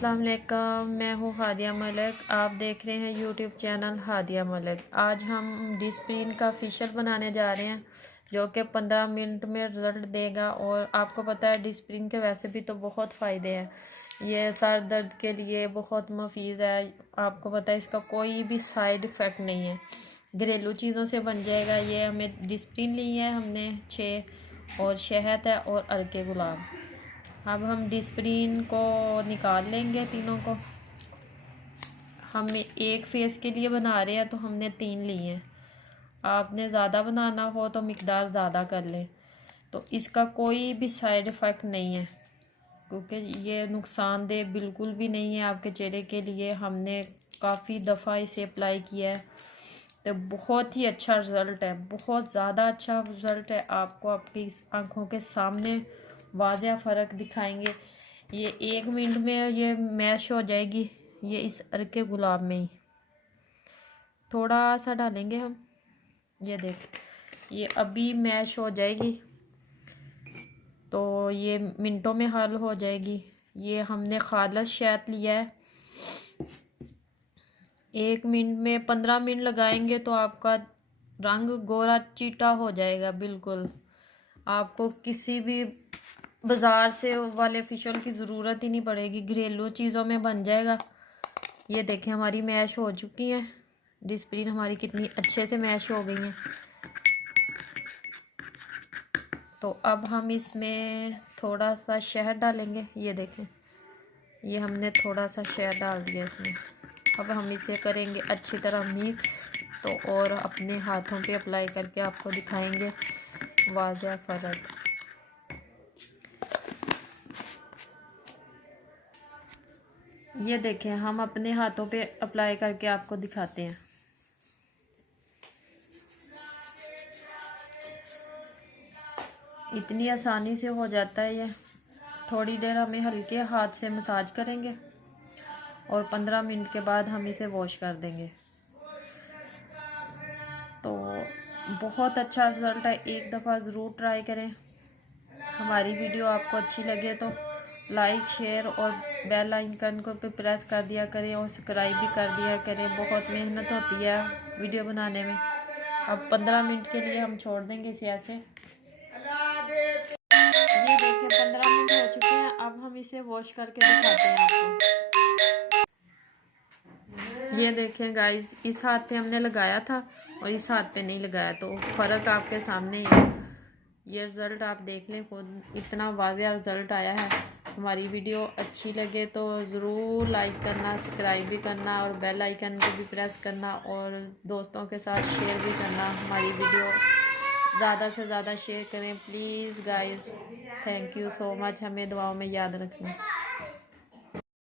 अस्सलाम वालेकुम, मैं हूँ हादिया मलिक। आप देख रहे हैं यूट्यूब चैनल हादिया मलिक। आज हम डिस्प्रिन का फेशियल बनाने जा रहे हैं जो कि 15 मिनट में रिज़ल्ट देगा। और आपको पता है डिस्प्रिन के वैसे भी तो बहुत फ़ायदे हैं। ये सर दर्द के लिए बहुत मुफीद है। आपको पता है इसका कोई भी साइड इफ़ेक्ट नहीं है, घरेलू चीज़ों से बन जाएगा। ये हमें डिस्प्रिन ली है हमने 6 और शहद है और अर्के गुलाब। अब हम डिस्प्रिन को निकाल लेंगे तीनों को। हम एक फेस के लिए बना रहे हैं तो हमने 3 लिए हैं। आपने ज़्यादा बनाना हो तो मिकदार ज़्यादा कर लें। तो इसका कोई भी साइड इफ़ेक्ट नहीं है क्योंकि ये नुकसानदेह बिल्कुल भी नहीं है आपके चेहरे के लिए। हमने काफ़ी दफ़ा इसे अप्लाई किया है तो बहुत ही अच्छा रिज़ल्ट है, बहुत ज़्यादा अच्छा रिज़ल्ट है। आपको आपकी आंखों के सामने वाज़ह फ़र्क दिखाएंगे। ये 1 मिनट में ये मैश हो जाएगी। ये इस अर्के गुलाब में ही थोड़ा सा डालेंगे हम। ये देख, ये अभी मैश हो जाएगी तो ये मिनटों में हल हो जाएगी। ये हमने खालस शहद लिया है। 1 मिनट में 15 मिनट लगाएंगे तो आपका रंग गोरा चीटा हो जाएगा बिल्कुल। आपको किसी भी बाज़ार से वाले फेशियल की ज़रूरत ही नहीं पड़ेगी, घरेलू चीज़ों में बन जाएगा। ये देखें हमारी मैश हो चुकी है। डिस्प्रिन हमारी कितनी अच्छे से मैश हो गई हैं। तो अब हम इसमें थोड़ा सा शहद डालेंगे। ये देखें, ये हमने थोड़ा सा शहद डाल दिया इसमें। अब हम इसे करेंगे अच्छी तरह मिक्स। तो और अपने हाथों पे अप्लाई करके आपको दिखाएंगे वाज़ह फ़र्क। ये देखें, हम अपने हाथों पे अप्लाई करके आपको दिखाते हैं। इतनी आसानी से हो जाता है ये। थोड़ी देर हमें हल्के हाथ से मसाज करेंगे और 15 मिनट के बाद हम इसे वॉश कर देंगे। तो बहुत अच्छा रिज़ल्ट है, एक दफ़ा ज़रूर ट्राई करें। हमारी वीडियो आपको अच्छी लगे तो लाइक शेयर और बेल आइकन को पे प्रेस कर दिया करें और सब्सक्राइब भी कर दिया करें। बहुत मेहनत होती है वीडियो बनाने में। अब 15 मिनट के लिए हम छोड़ देंगे इसे ऐसे। ये देखिए 15 मिनट हो चुके हैं। अब हम इसे वॉश करके दिखाते हैं आपको। ये देखें गाइस, इस हाथ पे हमने लगाया था और इस हाथ पे नहीं लगाया तो फ़र्क आपके सामने ही है। ये रिज़ल्ट आप देख लें खुद, इतना वाज़ह रिज़ल्ट आया है। हमारी वीडियो अच्छी लगे तो ज़रूर लाइक करना, सब्सक्राइब भी करना और बेल आइकन को भी प्रेस करना और दोस्तों के साथ शेयर भी करना। हमारी वीडियो ज़्यादा से ज़्यादा शेयर करें please guys. Thank you so much. हमें दुआओं में याद रखना।